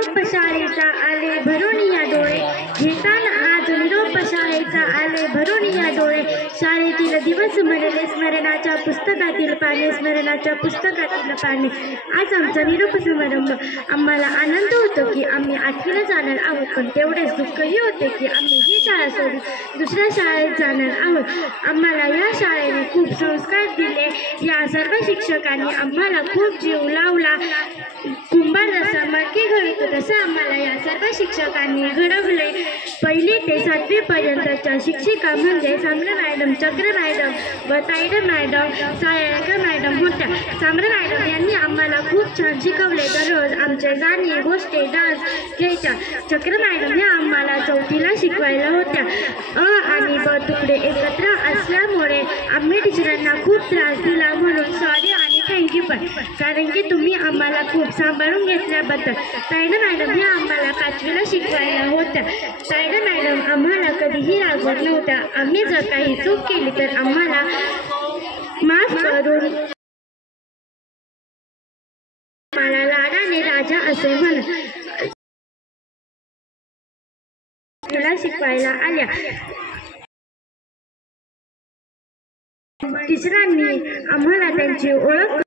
निरोप शाळेचा आले भरून या डोळे, घेताना आज निरोप शाळेचा आले भरून या डोळे। शाळेतील दिवस स्मरले स्मरणाच्या पुस्तकातील पाने, स्मरणाच्या पुस्तकातील पाने। आज आमचा निरोप समारंभ। आम्हाला आनंद होतो की आम्ही 8वीला जाणार आहोत, पण तेवढेच दुःखही होते की आम्ही ही शाळा सोडून दुसऱ्या शाळेत जाणार आहोत। आम्हाला या शाळेने खूप संस्कार दिले, या सर्व शिक्षकांनी आम्हाला खूप जीव लावला। कुंभार जसा मडके घडवतो तसं आम्हाला या सर्व शिक्षकांनी घडवले। 1ली ते 7वी पर्यंतच्या शिक्षिका म्हणजे सांबरे मॅडम, चक्र मॅडम व तायडे मॅडम, सायळकर मॅडम होत्या। सांबरे मॅडम यांनी आम्हाला खूप छान शिकवले। दररोज आमचे गाणी, गोष्टी, डान्स घ्यायच्या। चक्र मॅडम ह्या आम्हाला 4थीला शिकवायला होत्या। आणि ब तुकडे एकत्र असल्यामुळे आम्ही टीचरांना खूप त्रास दिला, म्हणून सॉरी आणि थँक्यू पण, कारण की तुम्ही आम्हाला खूप सांभाळून घेतल्याबद्दल। तायडे मॅडम ह्या आम्हाला 5वीला शिकवायला होत्या। तायडे मॅडम आम्हाला कधीही रागवत नव्हत्या। आम्ही जर काही चूक केली तर आम्हाला माफ करून आम्हाला लाडाने राजा असे म्हणत शिकवायला आल्या। टीचरांनी आम्हाला त्यांची ओळख